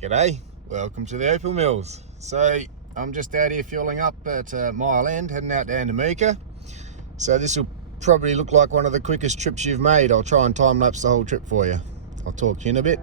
G'day, welcome to the Opal Mills. So I'm just out here fueling up at Mile End, heading out to Andamooka. So this will probably look like one of the quickest trips you've made. I'll try and time lapse the whole trip for you. I'll talk to you in a bit.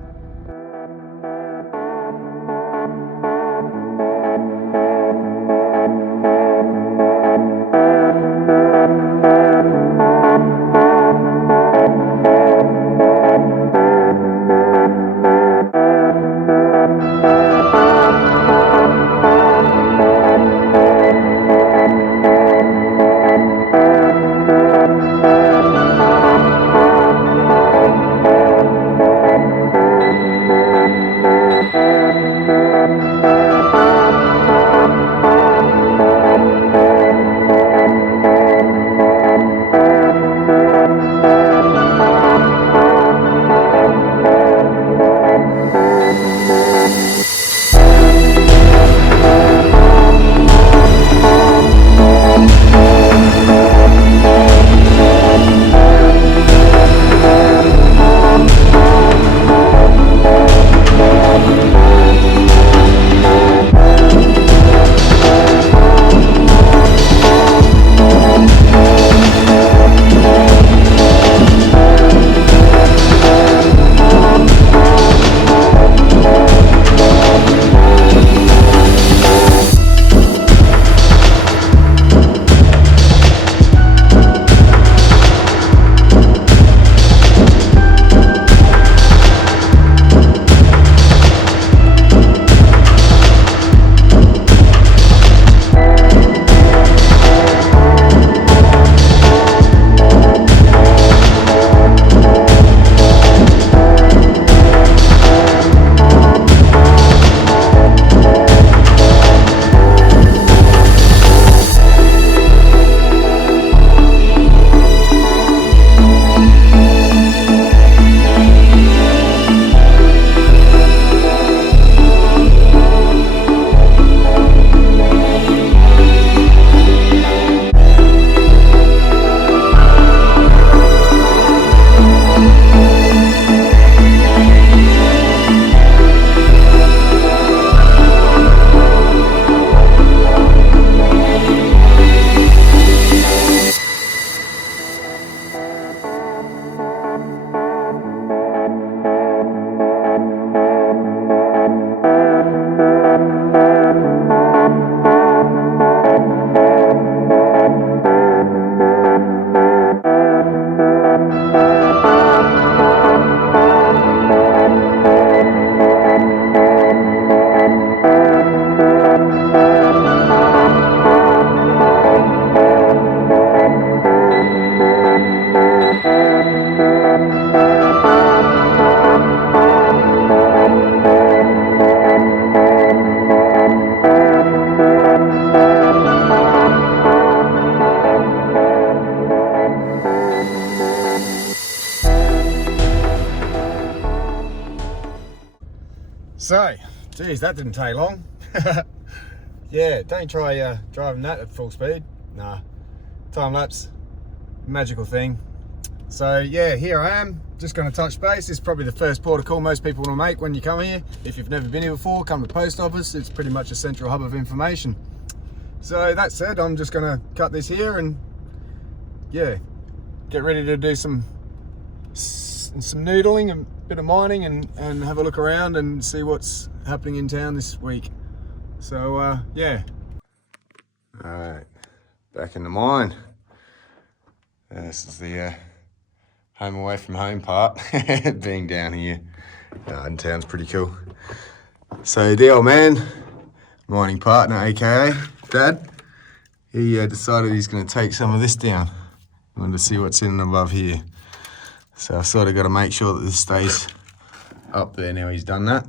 So, geez, that didn't take long. Yeah, don't try driving that at full speed. Nah, time lapse, magical thing. So yeah, here I am, just going to touch base. This is probably the first port of call most people want to make when you come here. If you've never been here before, come to the post office. It's pretty much a central hub of information. So that said, I'm just going to cut this here and yeah, get ready to do some noodling and a bit of mining and have a look around and see what's happening in town this week. So yeah. All right, back in the mine. This is the home away from home part, being down here in town's pretty cool. So the old man, mining partner, aka Dad, he decided he's going to take some of this down. I wanted to see what's in and above here. So I've sort of got to make sure that this stays up there now he's done that.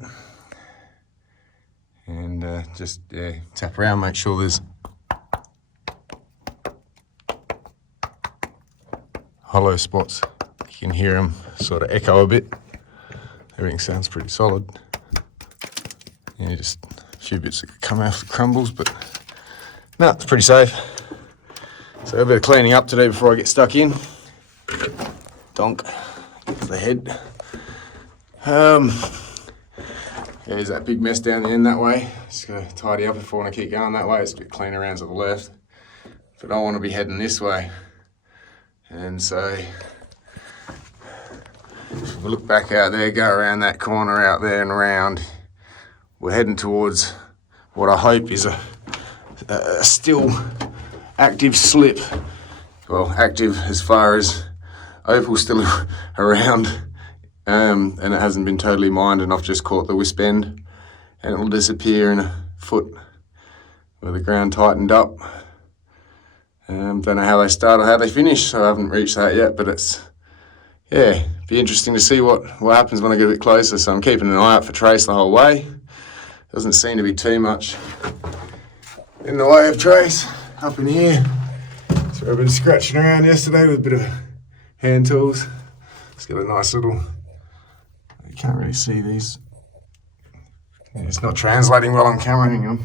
And just tap around, make sure there's hollow spots. You can hear them sort of echo a bit. Everything sounds pretty solid. Yeah, just a few bits that come out of the crumbles, but no, it's pretty safe. So a bit of cleaning up to do before I get stuck in. Donk, get to the head. Yeah, there's that big mess down the end that way. Just gotta tidy up if I want to keep going that way. It's a bit cleaner around to the left. But I want to be heading this way. And so, if we look back out there, go around that corner out there and around, we're heading towards what I hope is a still active slip. Well, active as far as opal's still around, and it hasn't been totally mined, and I've just caught the wisp end, and it will disappear in a foot where the ground tightened up. Don't know how they start or how they finish, so I haven't reached that yet, but it's, yeah, be interesting to see what happens when I get a bit closer. So I'm keeping an eye out for trace the whole way. Doesn't seem to be too much in the way of trace up in here. So I've been scratching around yesterday with a bit of hand tools. It's got a nice little, you can't really see these. It's not translating well on camera, hang on.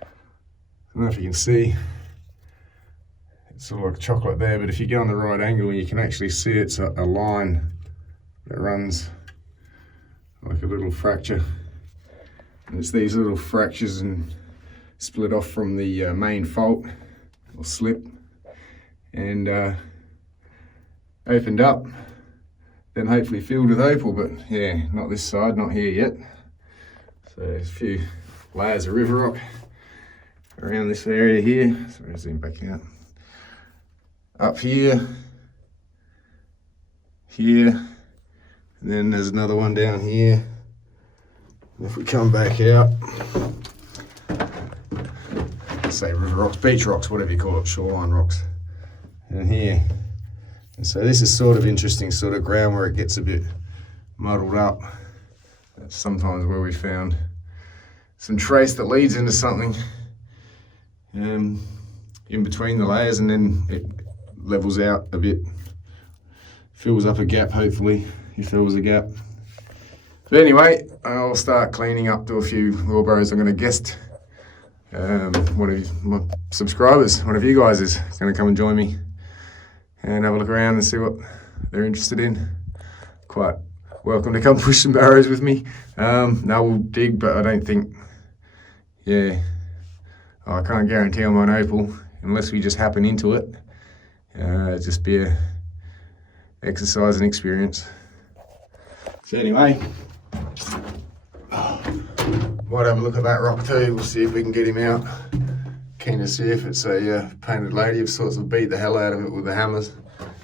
I don't know if you can see. It's sort of like chocolate there, but if you get on the right angle, you can actually see it's a line that runs like a little fracture. And it's these little fractures and split off from the main fault or slip and opened up, then hopefully filled with opal, but yeah, not this side, not here yet. So there's a few layers of river rock around this area here. So I'll zoom back out. Up here, here, and then there's another one down here. And if we come back out, say river rocks, beach rocks, whatever you call it, shoreline rocks, and here. And so this is sort of interesting sort of ground where it gets a bit muddled up. That's sometimes where we found some trace that leads into something in between the layers, and then it levels out a bit, fills up a gap hopefully, if there was a gap. But anyway, I'll start cleaning up to a few wheelbarrows. I'm going to guest one of my subscribers, one of you guys is going to come and join me and have a look around and see what they're interested in. Quite welcome to come push some barrows with me. No, we'll dig, but I don't think, yeah, I can't guarantee I'm on opal unless we just happen into it. Just be a exercise and experience. So anyway, might have a look at that rock too. We'll see if we can get him out. Keen to see if it's a painted lady of sorts. Will beat the hell out of it with the hammers.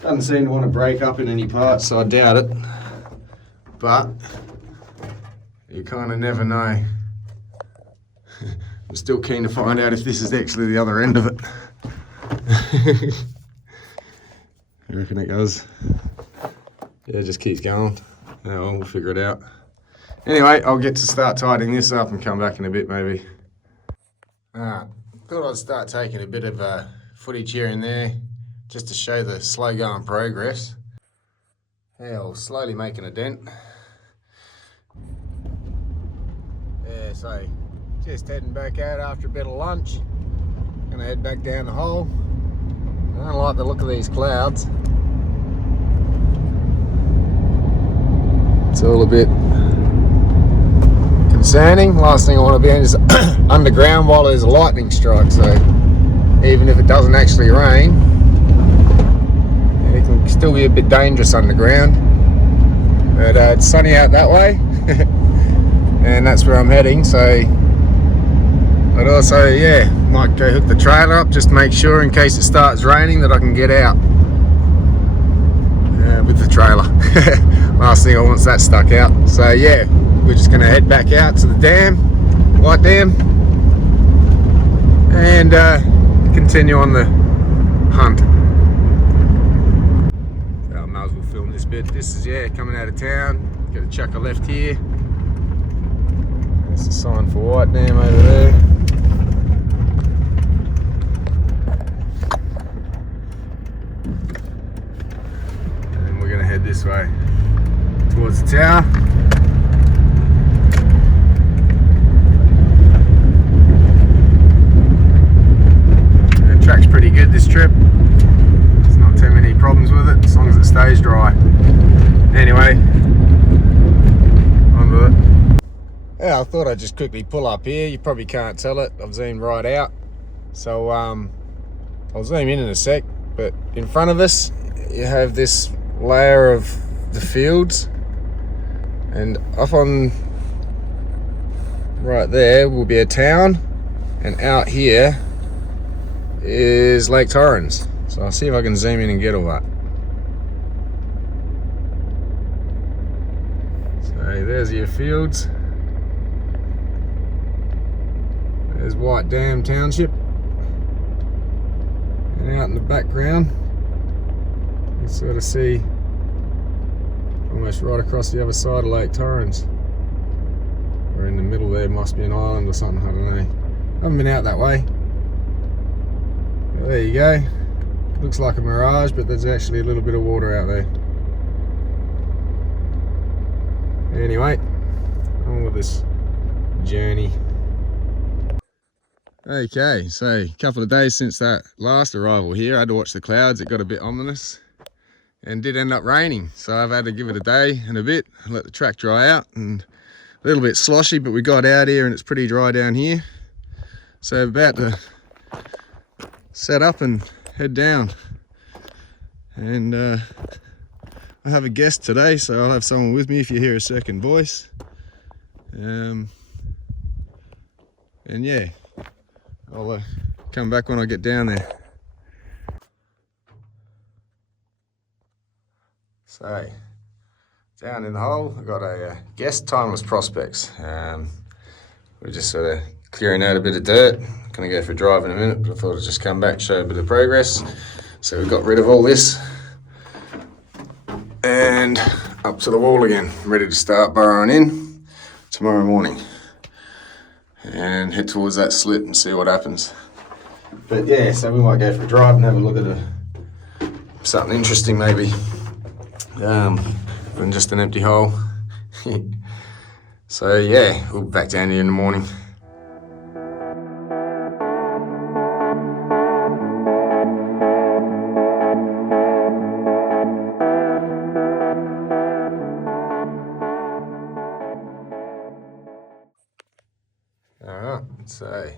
Doesn't seem to want to break up in any parts, so I doubt it. But you kind of never know. I'm still keen to find out if this is actually the other end of it. I reckon it goes. Yeah, it just keeps going. Yeah, well, we'll figure it out. Anyway, I'll get to start tidying this up and come back in a bit maybe. Thought I'd start taking a bit of footage here and there just to show the slow going progress. Yeah, we're slowly making a dent. Yeah, so just heading back out after a bit of lunch. Gonna head back down the hole. I don't like the look of these clouds. It's all a bit concerning. Last thing I want to be in is underground while there's a lightning strike, so even if it doesn't actually rain, it can still be a bit dangerous underground. But it's sunny out that way and that's where I'm heading, so but also, yeah, might go hook the trailer up just to make sure in case it starts raining that I can get out with the trailer. Last thing I want is that stuck out. So yeah, we're just going to head back out to the dam, White Dam, and continue on the hunt. So I might as well film this bit. This is, yeah, coming out of town. Got to chuck a left here. There's a sign for White Dam over there. Head this way towards the tower. The track's pretty good this trip. There's not too many problems with it as long as it stays dry. Anyway, on with it. Yeah, I thought I'd just quickly pull up here. You probably can't tell it. I've zoomed right out. So I'll zoom in a sec. But in front of us, you have this layer of the fields. And up on right there will be a town. And out here is Lake Torrens. So I'll see if I can zoom in and get all that. So there's your fields. There's White Dam Township. And out in the background, you can sort of see almost right across the other side of Lake Torrens. Or in the middle there must be an island or something, I don't know. I haven't been out that way. But there you go. Looks like a mirage, but there's actually a little bit of water out there. Anyway, on with this journey. Okay, so a couple of days since that last arrival here, I had to watch the clouds. It got a bit ominous and did end up raining. So I've had to give it a day and a bit and let the track dry out, and a little bit sloshy, but we got out here and it's pretty dry down here. So about to set up and head down. And I have a guest today, so I'll have someone with me if you hear a second voice. And yeah, I'll come back when I get down there. So, down in the hole, I've got a guest, Timeless Prospects. We're just sort of clearing out a bit of dirt. Gonna go for a drive in a minute, but I thought I'd just come back, show a bit of progress. So we got rid of all this and up to the wall again, ready to start burrowing in tomorrow morning and head towards that slit and see what happens. But yeah, so we might go for a drive and have a look at something interesting maybe, than just an empty hole. So yeah, we'll be back down here in the morning. Alright, so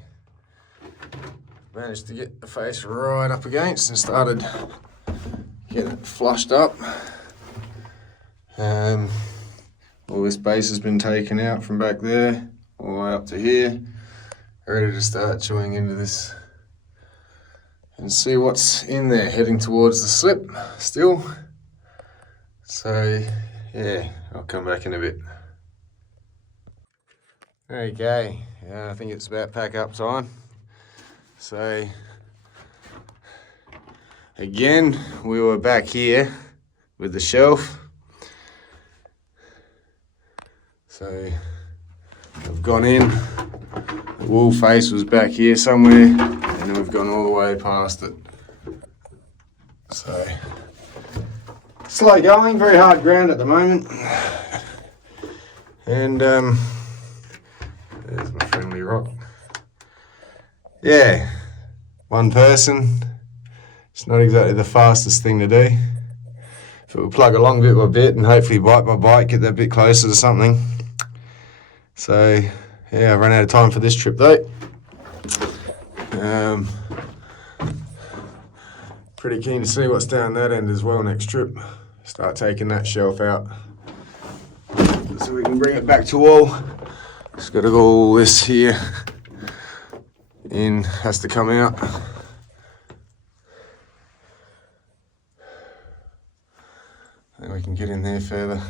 managed to get the face right up against and started getting it flushed up. All this base has been taken out from back there all the way up to here, ready to start chewing into this and see what's in there, heading towards the slip still. So yeah, I'll come back in a bit. Okay, I think it's about pack up time. So again, we were back here with the shelf. So I've gone in, the wall face was back here somewhere, and then we've gone all the way past it. So slow going, very hard ground at the moment. And there's my friendly rock. Yeah, one person. It's not exactly the fastest thing to do. If it would plug along bit by bit and hopefully bite by bite, get that bit closer to something. So yeah, I've run out of time for this trip though. Pretty keen to see what's down that end as well next trip. Start taking that shelf out so we can bring it back to wall. Just got to go all this here in, has to come out. And we can get in there further.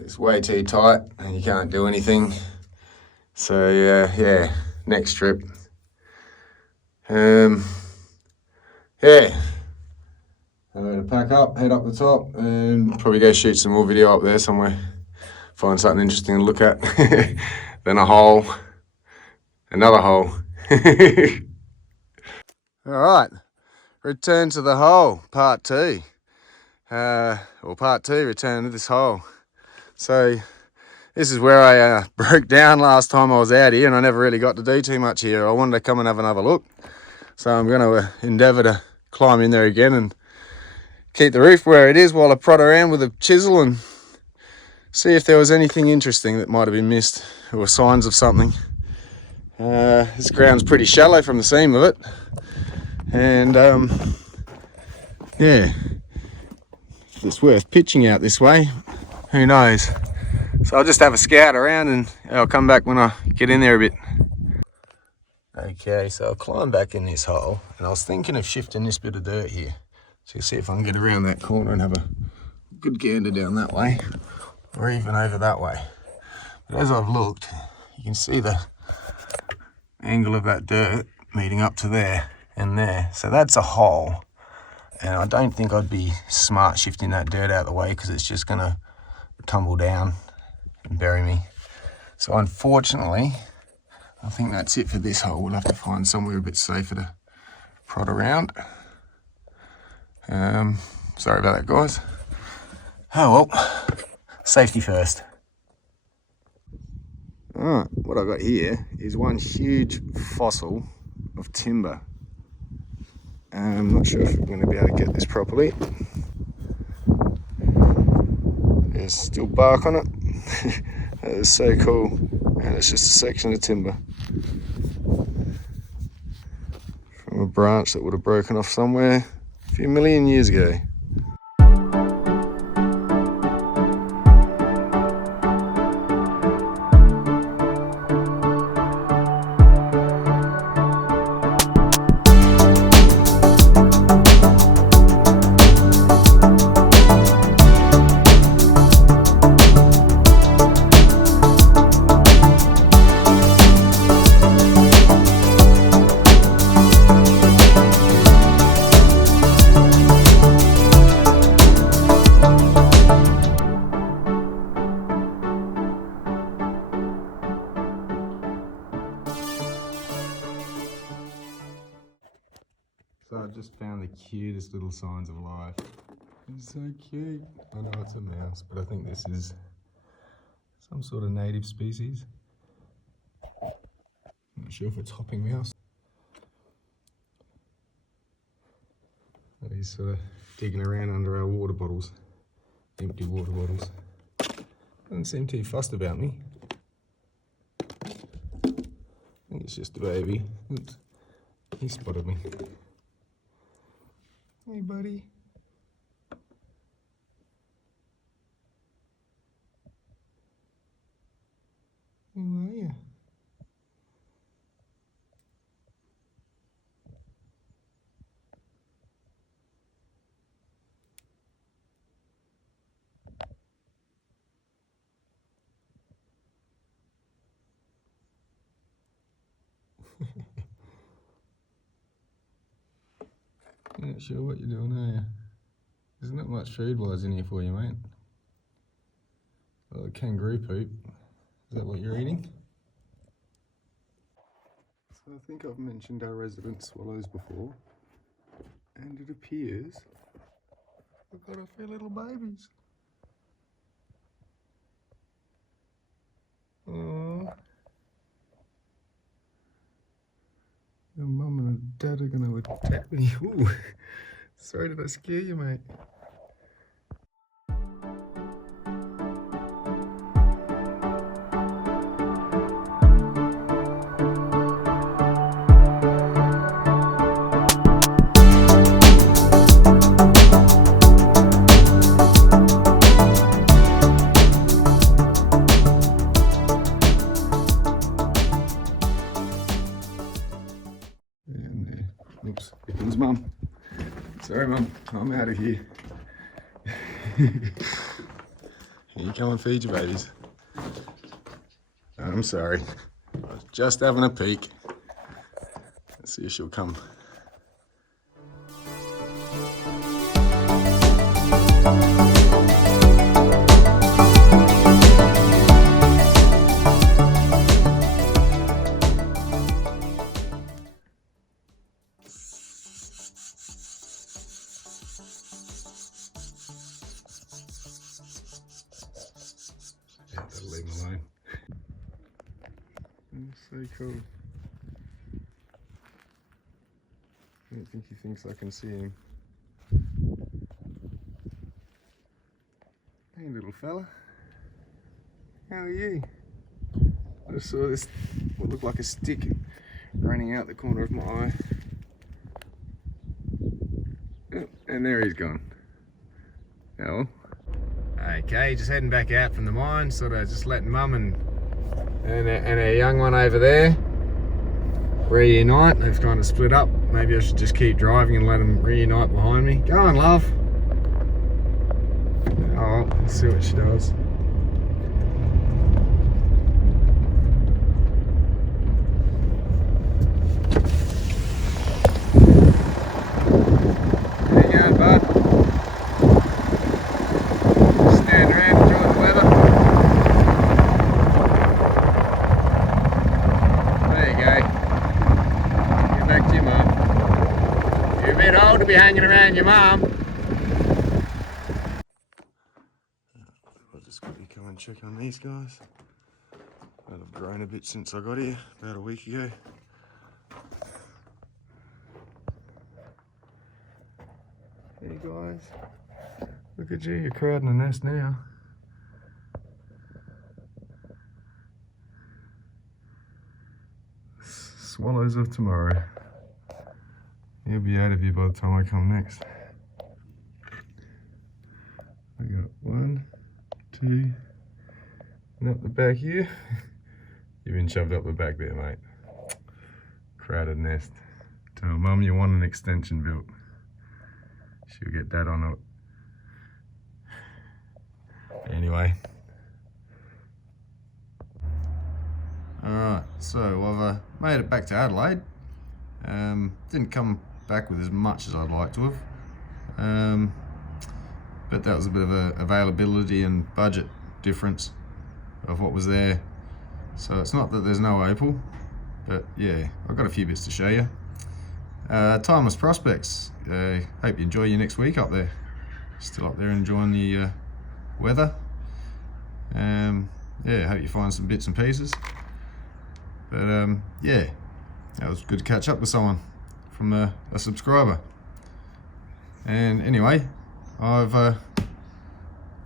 It's way too tight and you can't do anything. So yeah, next trip. Yeah, I'm going to pack up, head up the top, and probably go shoot some more video up there somewhere. Find something interesting to look at. Then a hole, another hole. All right, return to the hole, part 2. Or part 2, return to this hole. So this is where I broke down last time I was out here, and I never really got to do too much here. I wanted to come and have another look. So I'm going to endeavour to climb in there again and keep the roof where it is while I prod around with a chisel and see if there was anything interesting that might have been missed or signs of something. This ground's pretty shallow from the seam of it, and yeah, if it's worth pitching out this way, who knows. So I'll just have a scout around and I'll come back when I get in there a bit. Okay, so I'll climb back in this hole, and I was thinking of shifting this bit of dirt here. So you see if I can get around that corner and have a good gander down that way, or even over that way. But as I've looked, you can see the angle of that dirt meeting up to there and there. So that's a hole, and I don't think I'd be smart shifting that dirt out of the way because it's just gonna tumble down and bury me. So unfortunately, I think that's it for this hole. We'll have to find somewhere a bit safer to prod around. Sorry about that, guys. Oh well, safety first. Alright, what I got here is one huge fossil of timber. I'm not sure if we're going to be able to get this properly. There's still bark on it. That is so cool. And it's just a section of timber from a branch that would have broken off somewhere a few million years ago. So I just found the cutest little signs of life. It's so cute. I know it's a mouse, but I think this is some sort of native species. Not sure if it's hopping mouse. He's sort of digging around under our water bottles, empty water bottles. Doesn't seem too fussed about me. I think it's just a baby. Oops. He spotted me. Hey, buddy. How are you? I'm not sure what you're doing, are you? There's not much food-wise in here for you, mate. Oh, kangaroo poop. Is that what you're eating? So I think I've mentioned our resident swallows before, and it appears we've got a few little babies. Aww. Your mum and dad are going to attack me. Ooh. Sorry, did I scare you, mate? Oops, here comes Mum. Sorry, Mum, I'm out of here. Here you come and feed your babies. I'm sorry. I was just having a peek. Let's see if she'll come. Yeah, that'll leave him alone. That's so cool. I don't think he thinks I can see him. Hey, little fella. How are you? I just saw this, what looked like a stick running out the corner of my eye. Oh, and there he's gone. Oh. Okay, just heading back out from the mine, sort of just letting Mum and our young one over there reunite. They've kind of split up. Maybe I should just keep driving and let them reunite behind me. Go on, love. Oh, let's see what she does. There you go, bud. Stand around, enjoy the weather. There you go. Get back to your mum. You're a bit old to be hanging around your mum. I'll just quickly come and check on these guys. They've grown a bit since I got here, about a week ago. Hey guys, look at you, you're crowding the nest now. Swallows of tomorrow. You'll be out of here by the time I come next. I got 1, 2, and up the back here. You've been shoved up the back there, mate. Crowded nest. Tell Mum you want an extension built. She'll get that on it. Anyway. Alright, so I've made it back to Adelaide. Didn't come back with as much as I'd like to have. But that was a bit of a availability and budget difference of what was there. So it's not that there's no opal, but yeah, I've got a few bits to show you. Timeless prospects. Hope you enjoy your next week up there. Still up there enjoying the weather. Yeah, hope you find some bits and pieces. But yeah, that was good to catch up with someone from a subscriber. And anyway, I've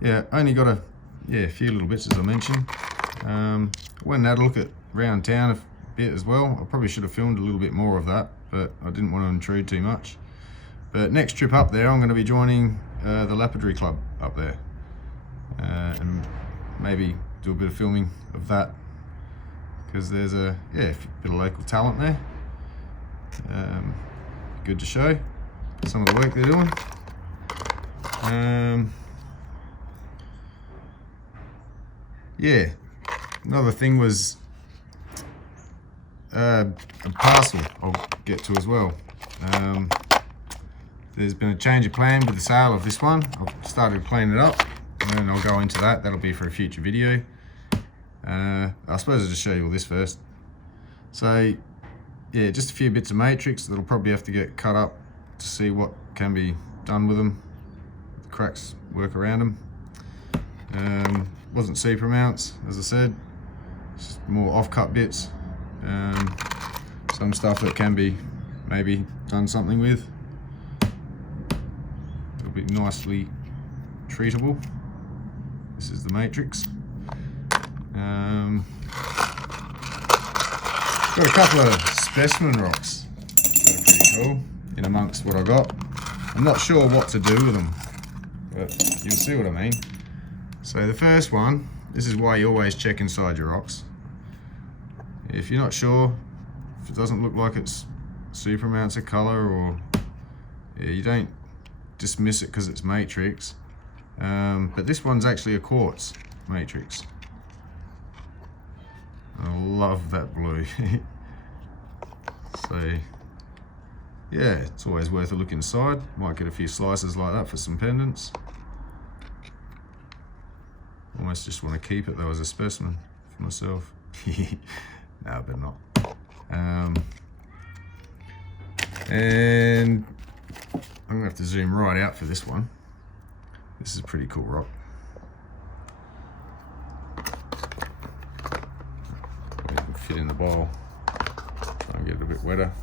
yeah, only got a few little bits, as I mentioned. Went and had a look at around town a bit as well. I probably should have filmed a little bit more of that, but I didn't want to intrude too much. But next trip up there, I'm going to be joining the Lapidary Club up there, and maybe do a bit of filming of that, because there's a bit of local talent there. Good to show some of the work they're doing. Yeah, another thing was a parcel I'll get to as well. There's been a change of plan with the sale of this one. I've started to clean it up, and I'll go into that. That'll be for a future video. I suppose I'll just show you all this first. So yeah, just a few bits of matrix that'll probably have to get cut up to see what can be done with them. The cracks work around them. Wasn't super mounts, as I said. Just more off-cut bits. Some stuff that can be maybe done something with. It'll be nicely treatable. This is the matrix. Got a couple of specimen rocks that are pretty cool in amongst what I got. I'm not sure what to do with them, but you'll see what I mean. So the first one, this is why you always check inside your rocks. If you're not sure, if it doesn't look like it's super amounts of color, or you don't dismiss it because it's matrix. But this one's actually a quartz matrix. I love that blue. So yeah, it's always worth a look inside. Might get a few slices like that for some pendants. Almost just want to keep it though as a specimen for myself. No, but not. And I'm gonna have to zoom right out for this one. This is a pretty cool rock. It can fit in the bowl. Try and get it a bit wetter.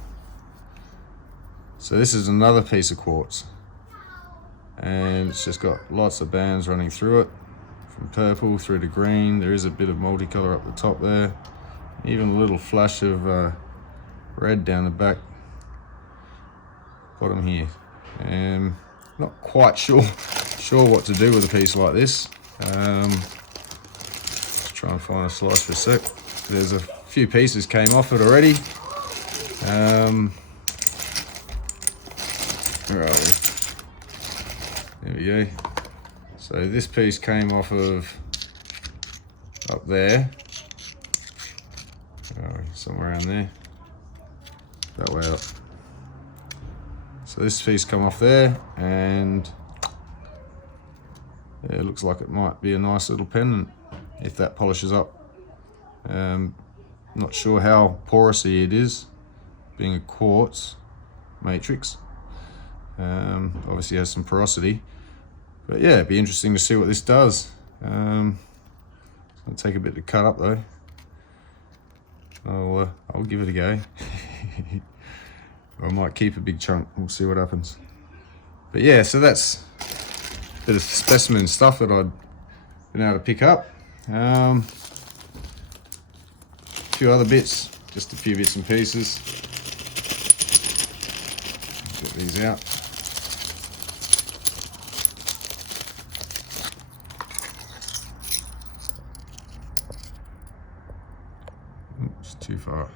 So this is another piece of quartz, and it's just got lots of bands running through it. from purple through to green. There is a bit of multicolour up the top there. Even a little flash of red down the back bottom here. Not quite sure what to do with a piece like this. Just try and find a slice for a sec. There's a few pieces came off it already. Where are we? There we go. So this piece came off of up there. Somewhere around there. That way up. So this piece come off there, and yeah, it looks like it might be a nice little pendant if that polishes up. Not sure how porousy it is, being a quartz matrix. Obviously has some porosity, but yeah, it'd be interesting to see what this does. It's gonna take a bit to cut up though. I'll give it a go. Or I might keep a big chunk. We'll see what happens. But yeah, so that's a bit of specimen stuff that I'd been able to pick up. A few other bits, just a few bits and pieces. Get these out. Oops, too far.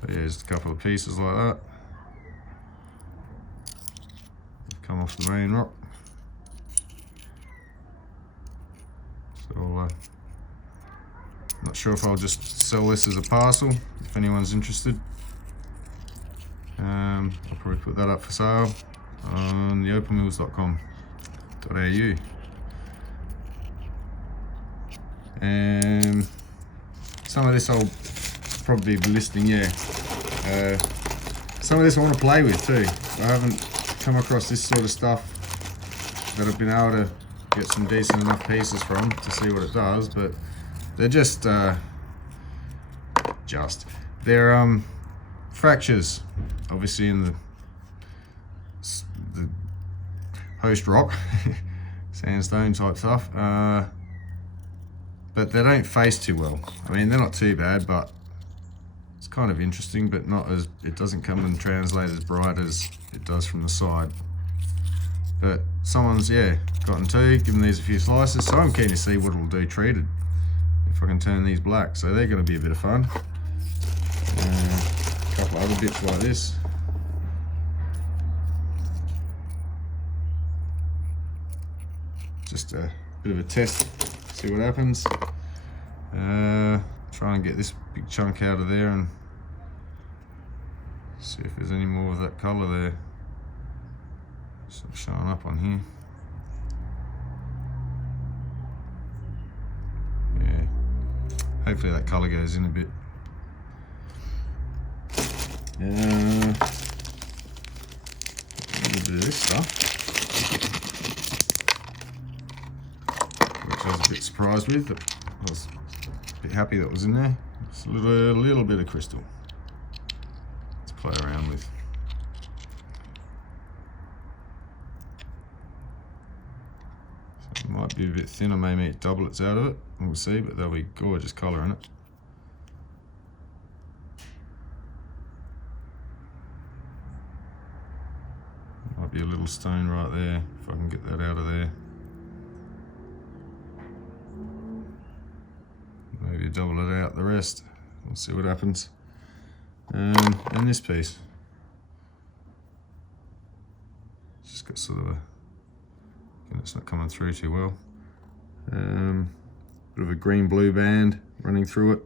So yeah, just a couple of pieces like that. Come off the main rock. So not sure if I'll just sell this as a parcel, if anyone's interested. I'll probably put that up for sale on theopenmills.com.au. And some of this I'll probably be listing, yeah. Some of this I want to play with too. I haven't come across this sort of stuff that I've been able to get some decent enough pieces from to see what it does, but they're just they're fractures, obviously in the host rock, sandstone type stuff, but they don't face too well. I mean, they're not too bad, but it's kind of interesting, but not as, it doesn't come and translate as bright as it does from the side. But someone's, yeah, gotten to, given these a few slices, so I'm keen to see what it'll do treated, if I can turn these black. So they're going to be a bit of fun. A couple of other bits like this. Just a bit of a test, see what happens. Try and get this big chunk out of there and see if there's any more of that colour there. Sort of showing up on here. Yeah, hopefully that colour goes in a bit. A little bit of this stuff, which I was a bit surprised with, but I was a bit happy that was in there. It's a little bit of crystal. Let's play around with. So it might be a bit thin, I may make doublets out of it, we'll see, but there'll be gorgeous colour in it. Might be a little stone right there, if I can get that out of there. Maybe double it out the rest. We'll see what happens. And this piece. Just got sort of a, it's not coming through too well. Bit of a green-blue band running through it.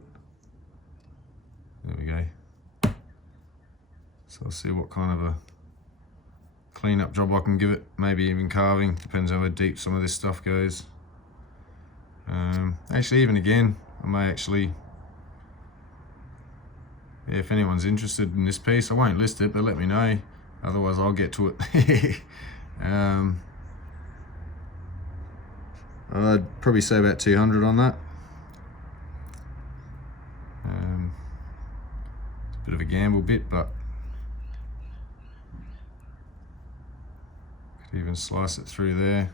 There we go. So I'll see what kind of a clean-up job I can give it. Maybe even carving, depends how deep some of this stuff goes. Actually, even again, I may actually, yeah, if anyone's interested in this piece, I won't list it, but let me know. Otherwise, I'll get to it. I'd probably say about 200 on that. It's a bit of a gamble bit, but could even slice it through there.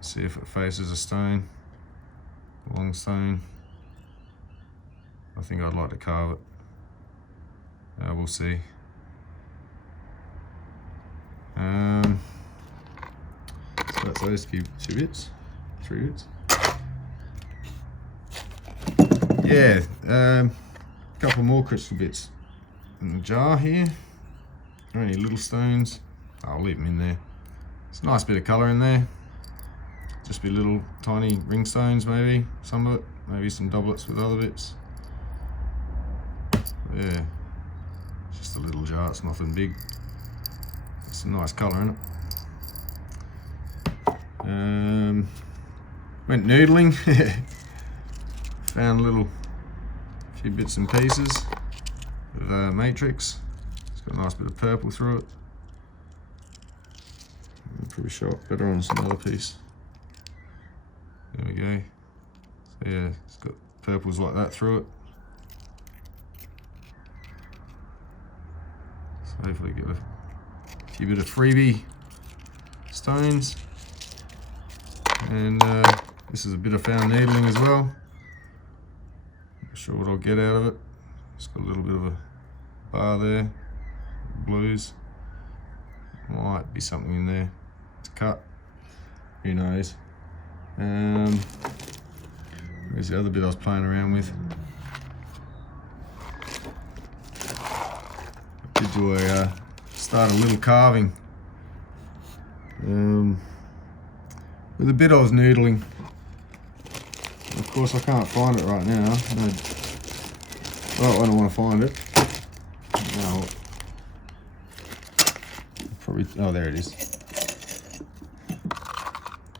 See if it faces a stone, long stone. I think I'd like to carve it. We'll see. So that's those two bits, 3 bits. Yeah, a couple more crystal bits in the jar here. Only little stones. I'll leave them in there. It's a nice bit of colour in there. Just be little tiny ring stones, maybe some of it, maybe some doublets with other bits. Yeah, just a little jar. It's nothing big. It's a nice colour in it. Went noodling. Found a few bits and pieces of matrix. It's got a nice bit of purple through it. I'll probably show it better on some other piece. There we go. So yeah, it's got purples like that through it. So hopefully get a few bit of freebie stones. And this is a bit of found needling as well. Not sure what I'll get out of it. It's got a little bit of a bar there, blues. Might be something in there to cut. Who knows? Where's the other bit I was playing around with? I did do start a little carving. With the bit I was noodling. Of course I can't find it right now. I don't want to find it. No. Probably, oh there it is.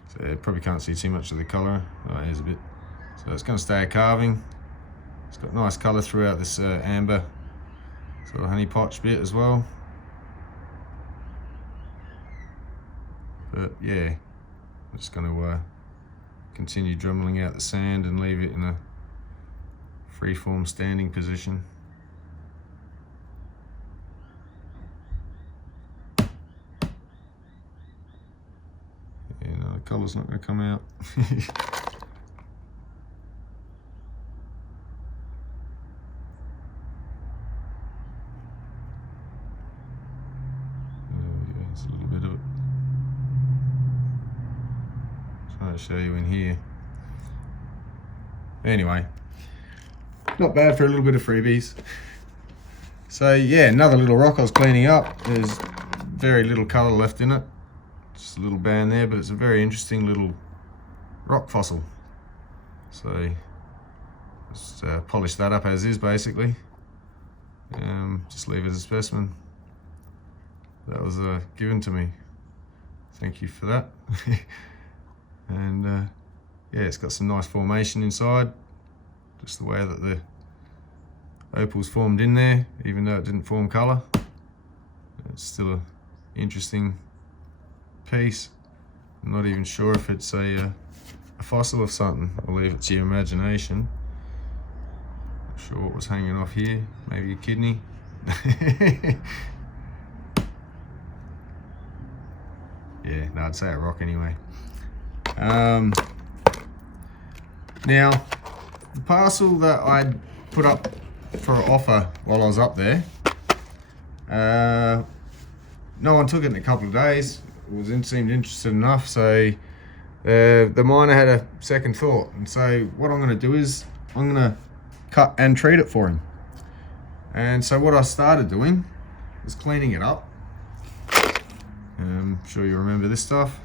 So yeah, probably can't see too much of the colour. Oh, here's a bit. So it's going to stay a carving. It's got nice colour throughout this amber sort of honey potch bit as well. But yeah, I'm just going to continue dremeling out the sand and leave it in a freeform standing position. Yeah, no, the colour's not going to come out. There's a little bit of it. Trying to show you in here. Anyway, not bad for a little bit of freebies. So yeah, another little rock I was cleaning up. There's very little colour left in it. Just a little band there, but it's a very interesting little rock fossil. So just polish that up as is basically. Just leave it as a specimen. That was given to me. Thank you for that. And yeah, it's got some nice formation inside. Just the way that the opal's formed in there, even though it didn't form colour. It's still an interesting piece. I'm not even sure if it's a fossil of something. I'll leave it to your imagination. Not sure what was hanging off here. Maybe a kidney. Yeah, no, I'd say a rock anyway. Now, the parcel that I put up for an offer while I was up there, no one took it in a couple of days. It seemed interested enough, so the miner had a second thought. And so what I'm going to do is I'm going to cut and treat it for him. And so what I started doing was cleaning it up. I'm sure you remember this stuff.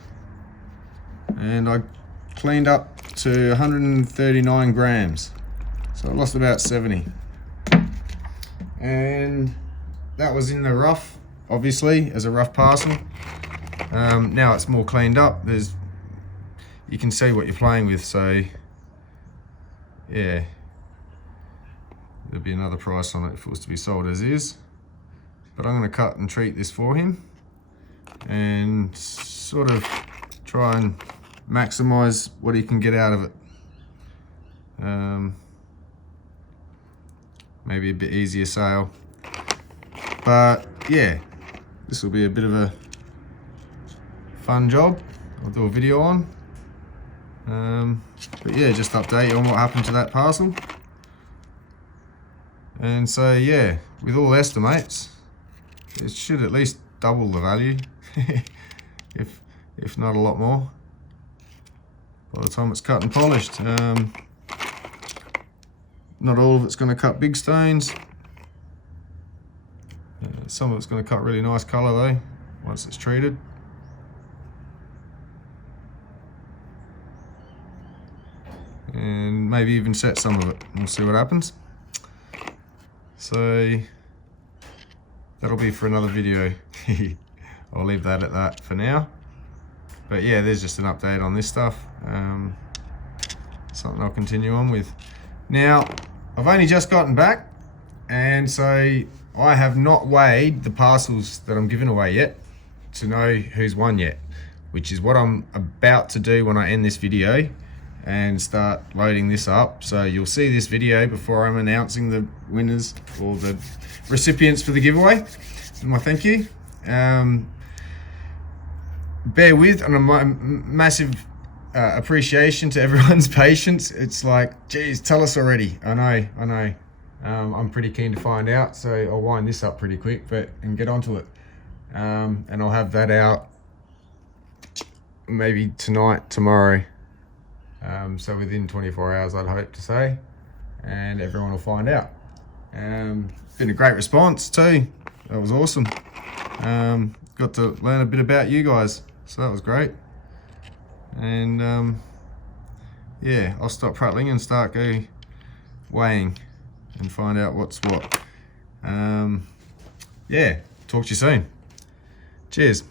And I cleaned up to 139 grams. So I lost about 70. And that was in the rough, obviously, as a rough parcel. Now it's more cleaned up. You can see what you're playing with, so yeah. There'll be another price on it if it was to be sold as is. But I'm going to cut and treat this for him and sort of try and maximize what he can get out of it. Maybe a bit easier sale, but yeah, this will be a bit of a fun job I'll do a video on. But yeah, just update you on what happened to that parcel. And so yeah, with all estimates, it should at least double the value, if not a lot more, by the time it's cut and polished. Not all of it's going to cut big stones. Some of it's going to cut really nice colour though, once it's treated. And maybe even set some of it. We'll see what happens. So that'll be for another video. I'll leave that at that for now. But yeah, there's just an update on this stuff. Something I'll continue on with. Now, I've only just gotten back, and so I have not weighed the parcels that I'm giving away yet to know who's won yet, which is what I'm about to do when I end this video and start loading this up. So you'll see this video before I'm announcing the winners or the recipients for the giveaway. And my thank you. Bear with, and a massive appreciation to everyone's patience. It's like, geez, tell us already. I know. I'm pretty keen to find out, so I'll wind this up pretty quick, and get onto it. And I'll have that out maybe tonight, tomorrow. So within 24 hours, I'd hope to say, and everyone will find out. Been a great response too. That was awesome. Got to learn a bit about you guys, so that was great. And yeah, I'll stop prattling and start weighing and find out what's what. Yeah, talk to you soon. Cheers.